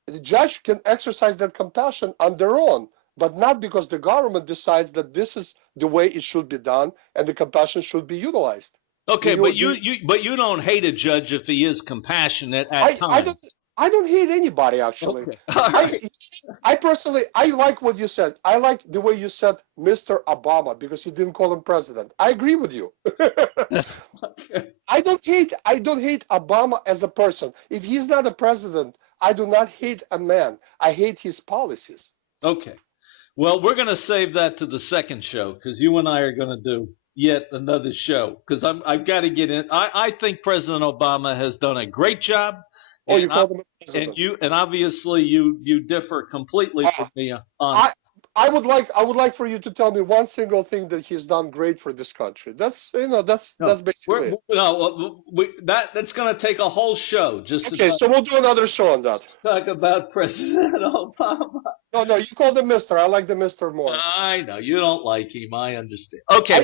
the judge can exercise that compassion on their own, but not because the government decides that this is the way it should be done and the compassion should be utilized. Okay, but you don't hate a judge if he is compassionate at times. I don't hate anybody actually. Okay. All right. I personally like what you said. I like the way you said Mr. Obama because you didn't call him president. I agree with you. Okay. I don't hate Obama as a person. If he's not a president, I do not hate a man. I hate his policies. Okay. Well, we're going to save that to the second show because you and I are going to do yet another show because I've got to get in. I think President Obama has done a great job. Oh, you called him a president. And obviously you differ completely with me on. I would like for you to tell me one single thing that he's done great for this country. That's basically it. That's going to take a whole show just okay. So we'll do another show on that. Talk about President Obama. No, you called him Mister. I like the Mister more. I know you don't like him. I understand. Okay,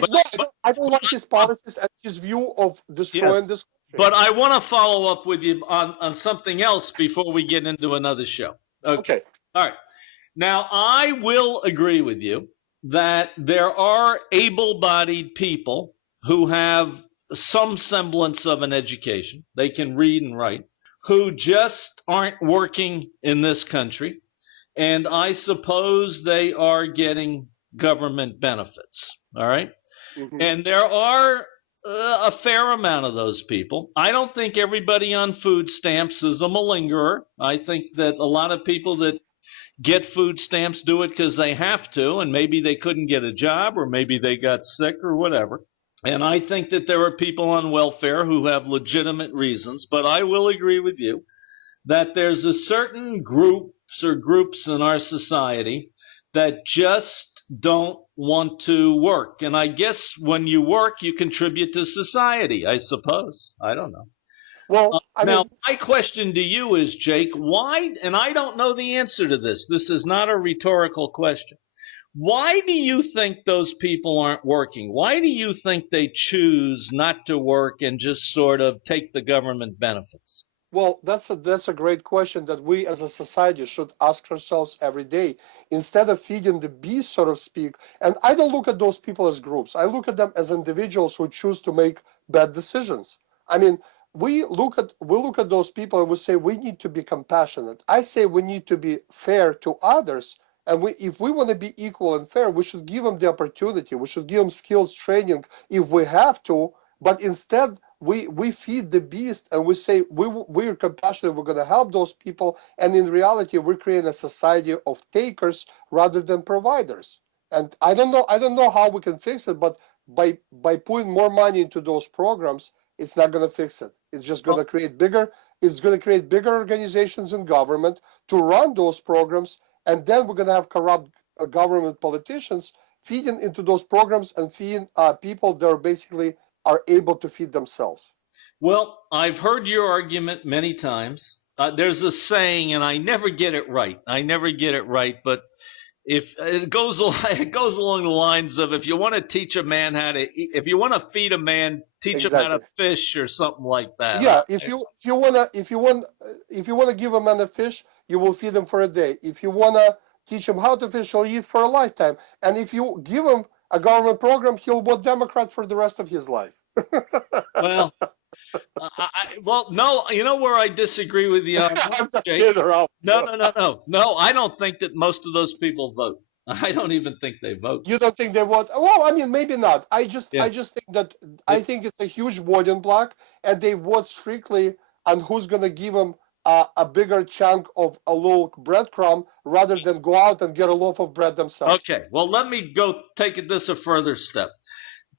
I don't like his policies and his view of destroying this country. But I want to follow up with you on something else before we get into another show. Okay. All right. Now, I will agree with you that there are able-bodied people who have some semblance of an education. They can read and write, who just aren't working in this country. And I suppose they are getting government benefits. All right. Mm-hmm. And there are a fair amount of those people. I don't think everybody on food stamps is a malingerer. I think that a lot of people that get food stamps do it because they have to, and maybe they couldn't get a job, or maybe they got sick or whatever. And I think that there are people on welfare who have legitimate reasons, but I will agree with you that there's a certain groups in our society that just don't want to work. And I guess when you work, you contribute to society, I suppose. I don't know. Well, now, my question to you is, Jake, why, and I don't know the answer to this. This is not a rhetorical question. Why do you think those people aren't working? Why do you think they choose not to work and just sort of take the government benefits? Well, that's a great question that we as a society should ask ourselves every day. Instead of feeding the beast, so to speak, and I don't look at those people as groups. I look at them as individuals who choose to make bad decisions. I mean, we look at those people and we say we need to be compassionate. I say we need to be fair to others And if we want to be equal and fair, we should give them the opportunity. We should give them skills training if we have to. But instead, we feed the beast and we say we're compassionate. We're going to help those people. And in reality, we're creating a society of takers rather than providers. And I don't know how we can fix it. But by putting more money into those programs, it's not going to fix it. It's just going to create bigger. It's going to create bigger organizations in government to run those programs, and then we're going to have corrupt government politicians feeding into those programs and feeding people that are basically are able to feed themselves. Well, I've heard your argument many times. There's a saying, and I never get it right. But if it goes along the lines of, if you want to teach a man how to eat, if you want to feed a man, teach him how to fish, or something like that. Yeah, if you want to give a man a fish, you will feed him for a day. If you want to teach him how to fish, he'll eat for a lifetime. And if you give him a government program, he'll vote Democrat for the rest of his life. Well, no, you know where I disagree with you on I'm just Jake? kidding around. No, I don't think that most of those people vote. I don't even think they vote. You don't think they vote? Well, I mean, maybe not. I just think that I think it's a huge voting block, and they vote strictly on who's going to give them a bigger chunk of a little breadcrumb rather than go out and get a loaf of bread themselves. Okay, well, let me go take this a further step.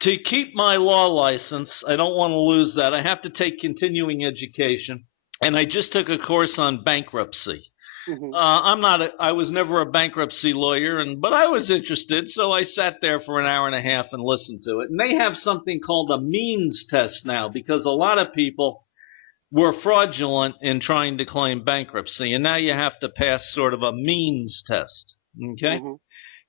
To keep my law license, I don't want to lose that. I have to take continuing education, and I just took a course on bankruptcy. Mm-hmm. I was never a bankruptcy lawyer, but I was interested, so I sat there for an hour and a half and listened to it. And they have something called a means test now, because a lot of people were fraudulent in trying to claim bankruptcy, and now you have to pass sort of a means test. Okay? Mm-hmm.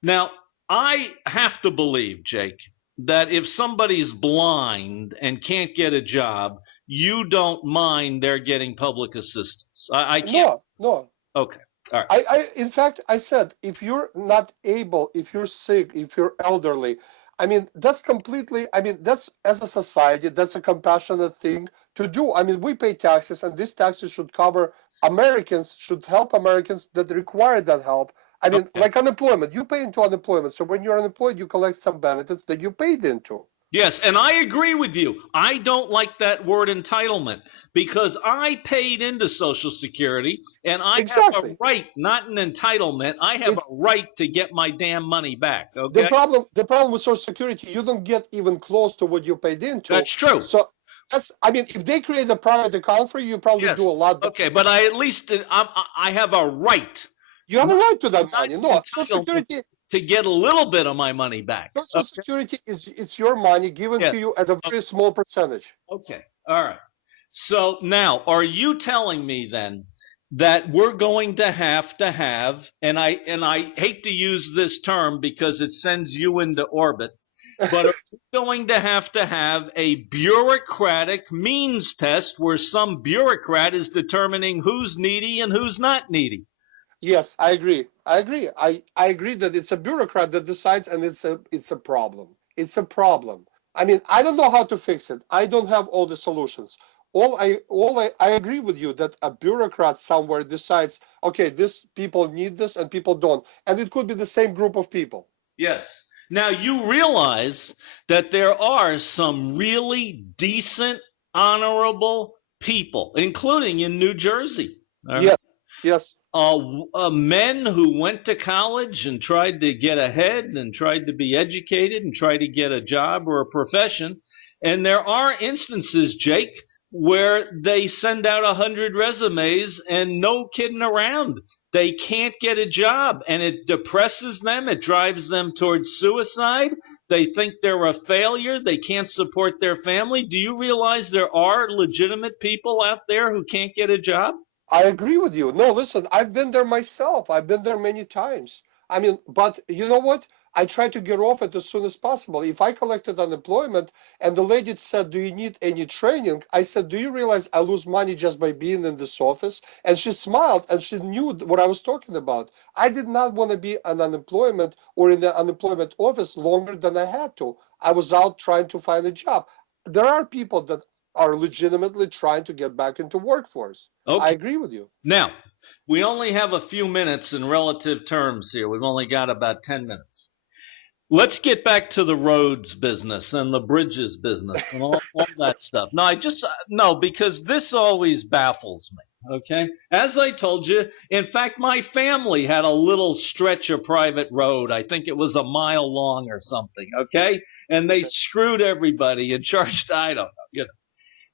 Now, I have to believe, Jake, that if somebody's blind and can't get a job, you don't mind their getting public assistance. I can't. No. Okay. All right. In fact, I said, if you're not able, if you're sick, if you're elderly, I mean, that's as a society, that's a compassionate thing to do. I mean, we pay taxes, and these taxes should cover Americans, should help Americans that require that help. I mean, like unemployment, you pay into unemployment. So when you're unemployed, you collect some benefits that you paid into. Yes, and I agree with you. I don't like that word entitlement, because I paid into Social Security, and I have a right, not an entitlement. I have a right to get my damn money back. Okay. The problem with Social Security, you don't get even close to what you paid into. That's true. So if they create a private account for you, you probably do a lot better. Okay, but I have a right. You have a right to that money. No, Social Security, to get a little bit of my money back. Social Security it's your money given to you at a very small percentage. Okay. All right. So now, are you telling me then that we're going to have, and I hate to use this term because it sends you into orbit, but are we going to have a bureaucratic means test where some bureaucrat is determining who's needy and who's not needy? Yes, I agree. I agree that it's a bureaucrat that decides, and it's a problem. It's a problem. I mean, I don't know how to fix it. I don't have all the solutions. I agree with you that a bureaucrat somewhere decides, okay, this people need this and people don't. And it could be the same group of people. Yes. Now you realize that there are some really decent, honorable people, including in New Jersey. Yes. Men who went to college and tried to get ahead and tried to be educated and try to get a job or a profession. And there are instances, Jake, where they send out 100 resumes and no kidding around. They can't get a job, and it depresses them. It drives them towards suicide. They think they're a failure. They can't support their family. Do you realize there are legitimate people out there who can't get a job? I agree with you. No, listen, I've been there myself. I've been there many times. I mean, but you know what? I try to get off it as soon as possible. If I collected unemployment and the lady said, do you need any training? I said, do you realize I lose money just by being in this office? And she smiled and she knew what I was talking about. I did not want to be on unemployment or in the unemployment office longer than I had to. I was out trying to find a job. There are people that are legitimately trying to get back into workforce. Okay. I agree with you. Now, we only have a few minutes in relative terms here. We've only got about 10 minutes. Let's get back to the roads business and the bridges business and all that stuff. No, because this always baffles me. Okay. As I told you, in fact, my family had a little stretch of private road. I think it was a mile long or something. Okay. And they screwed everybody and charged, I don't know,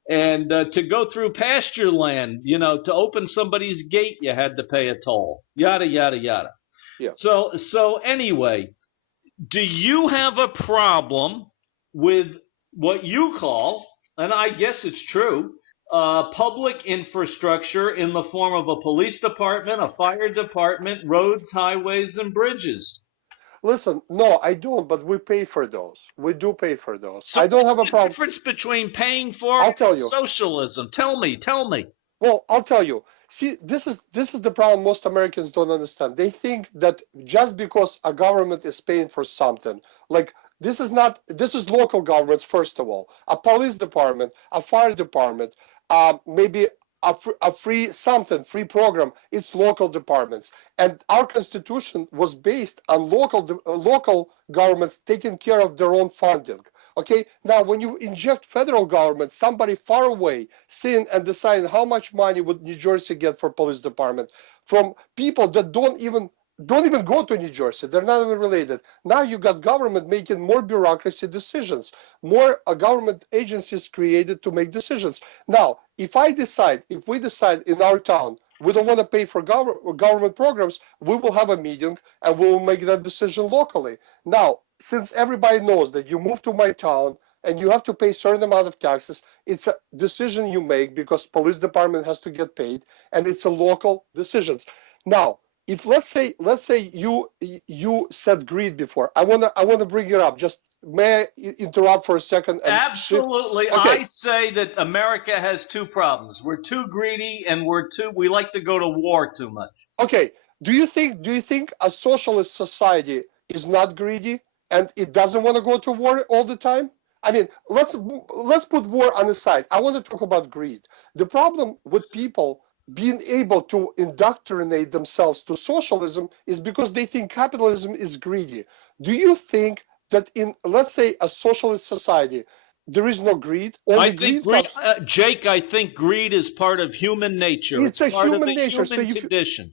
And to go through pasture land, to open somebody's gate, you had to pay a toll. Yada, yada, yada. Yeah. So anyway, do you have a problem with what you call, and I guess it's true, public infrastructure in the form of a police department, a fire department, roads, highways, and bridges? Listen, no, I don't, but we pay for those. We do pay for those. So I don't have a what's the problem. difference between paying for I'll tell you. socialism? Tell me. Well, I'll tell you. See, this is the problem most Americans don't understand. They think that just because a government is paying for something, like this is local governments, first of all, a police department, a fire department, maybe a free program, it's local departments. And our constitution was based on local governments taking care of their own funding. Okay, now when you inject federal government, somebody far away seeing and deciding how much money would New Jersey get for police department from people that don't even go to New Jersey, they're not even related. Now you got government making more bureaucracy decisions, more government agencies created to make decisions. Now, if we decide in our town we don't want to pay for government programs, we will have a meeting and we will make that decision locally. Now, since everybody knows that you move to my town and you have to pay a certain amount of taxes, it's a decision you make because police department has to get paid, and it's a local decisions. Now, if let's say you said greed before, I wanna bring it up. Just may I interrupt for a second? Absolutely. Okay. I say that America has two problems. We're too greedy and we like to go to war too much. Okay. Do you think a socialist society is not greedy and it doesn't want to go to war all the time? I mean, let's put war on the side. I want to talk about greed. The problem with people being able to indoctrinate themselves to socialism is because they think capitalism is greedy. Do you think that in, let's say, a socialist society, there is no greed? Jake, I think greed is part of human nature. It's a part human of the nature. Human condition.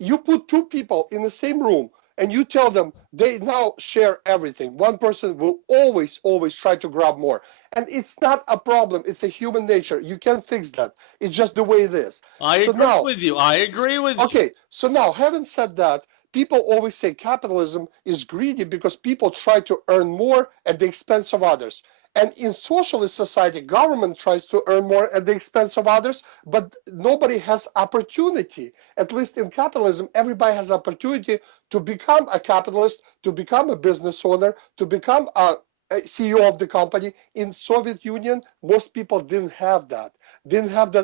You put two people in the same room and you tell them they now share everything. One person will always try to grab more. And it's not a problem. It's a human nature. You can't fix that. It's just the way it is. I agree with you. Okay, so now, having said that, people always say capitalism is greedy because people try to earn more at the expense of others. And in socialist society, government tries to earn more at the expense of others, but nobody has opportunity. At least in capitalism, everybody has opportunity to become a capitalist, to become a business owner, to become a CEO of the company. In Soviet Union, most people didn't have that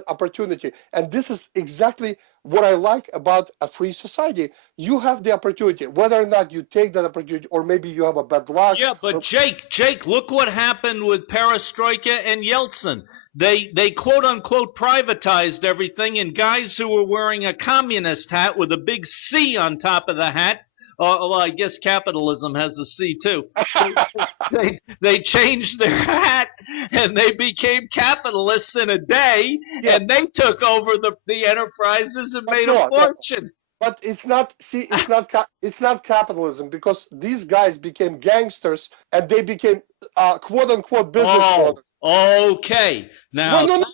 opportunity. And this is exactly what I like about a free society. You have the opportunity, whether or not you take that opportunity, or maybe you have a bad luck. Yeah, but Jake, look what happened with Perestroika and Yeltsin. They quote unquote privatized everything, and guys who were wearing a communist hat with a big C on top of the hat. Well, I guess capitalism has a C too. They changed their hat and they became capitalists in a day, yes. And they took over the enterprises and made a fortune. But it's not capitalism, because these guys became gangsters and they became quote unquote business owners. Okay, now no.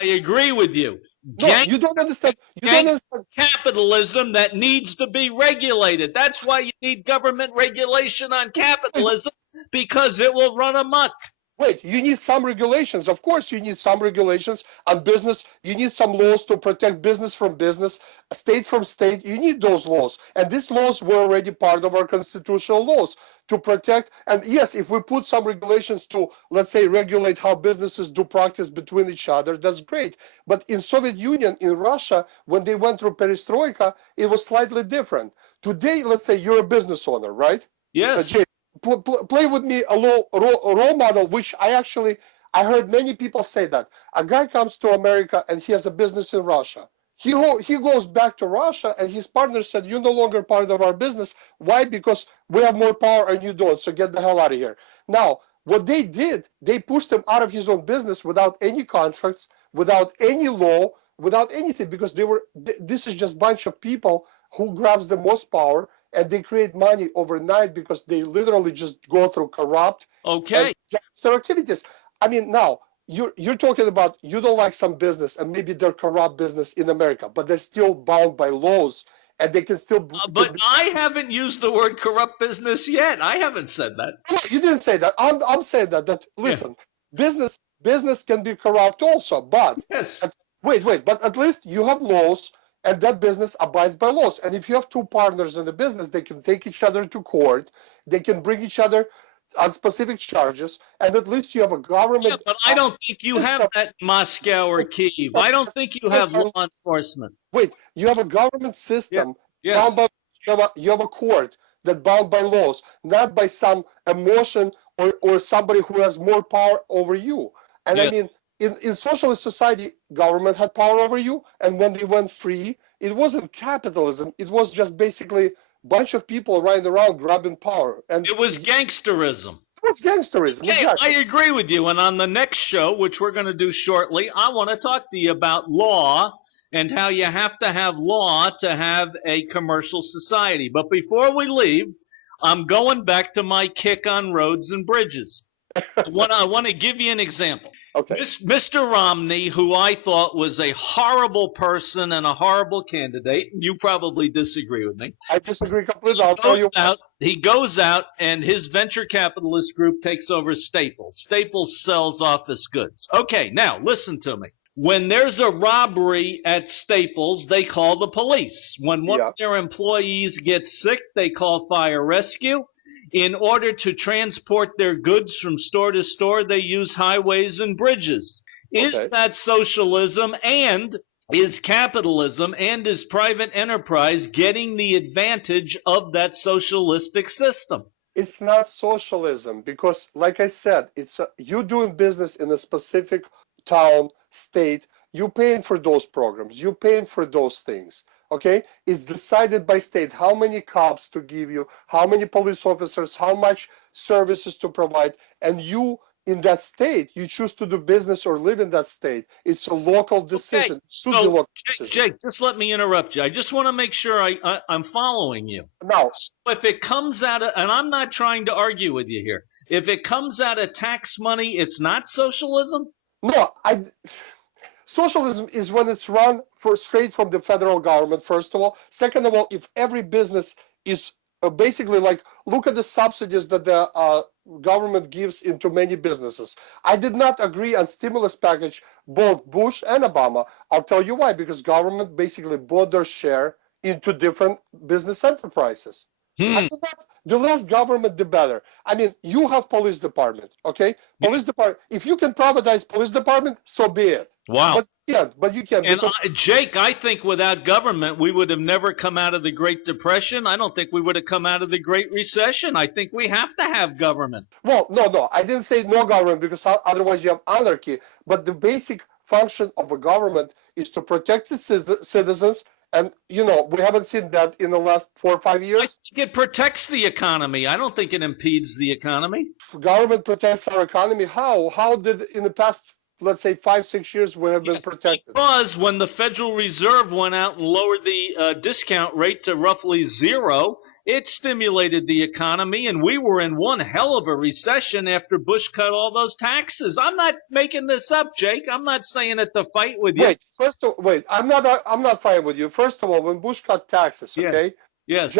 I agree with you. No, you don't understand. You don't understand. Capitalism that needs to be regulated. That's why you need government regulation on capitalism, because it will run amok. Wait, you need some regulations. Of course, you need some regulations on business. You need some laws to protect business from business, state from state. You need those laws. And these laws were already part of our constitutional laws to protect. And yes, if we put some regulations to, let's say, regulate how businesses do practice between each other, that's great. But in Soviet Union, in Russia, when they went through perestroika, it was slightly different. Today, let's say you're a business owner, right? Yes. Play with me a role model, which I actually I heard many people say that a guy comes to America and he has a business in Russia. He goes back to Russia and his partner said, "You're no longer part of our business." Why? Because we have more power and you don't. So get the hell out of here. Now, what they did, they pushed him out of his own business without any contracts, without any law, without anything, because this is just a bunch of people who grabs the most power, and they create money overnight because they literally just go through corrupt Okay. gangster activities. I mean, now you're talking about you don't like some business and maybe they're corrupt business in America, but they're still bound by laws and they can still. But I haven't used the word corrupt business yet. I haven't said that. No, you didn't say that. I'm saying that listen, business can be corrupt also, but Yes. wait, but at least you have laws and that business abides by laws. And if you have two partners in the business, they can take each other to court, they can bring each other on specific charges, and at least you have a government. Yeah, but I don't think you have that in Moscow or Kyiv. I don't think you have law enforcement. Wait, you have a government system Yes. bound by, you have a court that bound by laws, not by some emotion or somebody who has more power over you. And I mean, in socialist society, government had power over you, and when they went free, it wasn't capitalism. It was just basically a bunch of people riding around grabbing power. And it was gangsterism. It was gangsterism. Okay, exactly. I agree with you. And on the next show, which we're going to do shortly, I want to talk to you about law and how you have to have law to have a commercial society. But before we leave, I'm going back to my kick on roads and bridges. I want to give you an example. Okay. Mr. Romney, who I thought was a horrible person and a horrible candidate, you probably disagree with me. I disagree completely. I'll tell you. He goes out and his venture capitalist group takes over Staples. Staples sells office goods. Okay, now listen to me. When there's a robbery at Staples, they call the police. When one of their employees gets sick, they call fire rescue. In order to transport their goods from store to store, they use highways and bridges. Is that socialism, and is capitalism, and is private enterprise getting the advantage of that socialistic system? It's not socialism because, like I said, you doing business in a specific town, state, you're paying for those programs, you're paying for those things. Okay, it's decided by state how many cops to give you, how many police officers, how much services to provide, and you in that state, you choose to do business or live in that state. It's a local decision. So, Jake, just let me interrupt you. I just want to make sure I'm following you. Now, so if it comes out of, and I'm not trying to argue with you here, if it comes out of tax money, it's not socialism? No, socialism is when it's run straight from the federal government, first of all. Second of all, if every business is basically like, look at the subsidies that the government gives into many businesses. I did not agree on stimulus package, both Bush and Obama. I'll tell you why, because government basically bought their share into different business enterprises. The less government, the better. I mean, you have police department, okay? Police department. If you can privatize police department, so be it. Wow. But you can't. And Jake, I think without government, we would have never come out of the Great Depression. I don't think we would have come out of the Great Recession. I think we have to have government. Well, no. I didn't say no government because otherwise you have anarchy. But the basic function of a government is to protect its citizens. And, we haven't seen that in the last 4 or 5 years. I think it protects the economy. I don't think it impedes the economy. Government protects our economy. How? How did in the past, let's say 5-6 years, we have been protected? Because when the Federal Reserve went out and lowered the discount rate to roughly zero, it stimulated the economy, and we were in one hell of a recession after Bush cut all those taxes. I'm not making this up, Jake. I'm not saying it to fight with you. I'm not fighting with you. First of all, when Bush cut taxes, okay? Yes.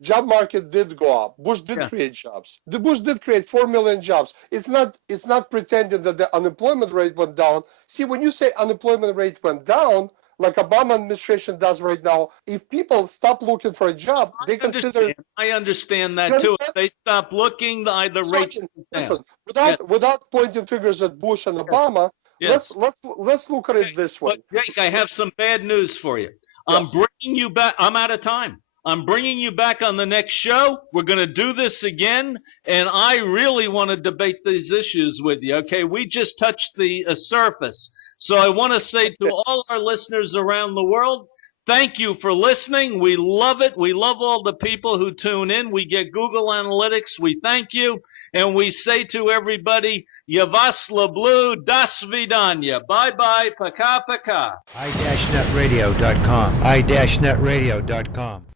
Job market did go up. Bush did create jobs. The Bush did create 4 million jobs. It's not pretending that the unemployment rate went down. See, when you say unemployment rate went down, like Obama administration does right now, if people stop looking for a job, they consider. I understand that too. If they stop looking, the rate. Listen, without pointing fingers at Bush and Obama, let's look at it this way. But Jake, I have some bad news for you. I'm bringing you back. I'm out of time. I'm bringing you back on the next show. We're going to do this again, and I really want to debate these issues with you, okay? We just touched the surface. So I want to say to all our listeners around the world, thank you for listening. We love it. We love all the people who tune in. We get Google Analytics. We thank you. And we say to everybody, Yavasla Blue, Das Vidanya. Bye-bye, Paka Paka. i-netradio.com. i-netradio.com.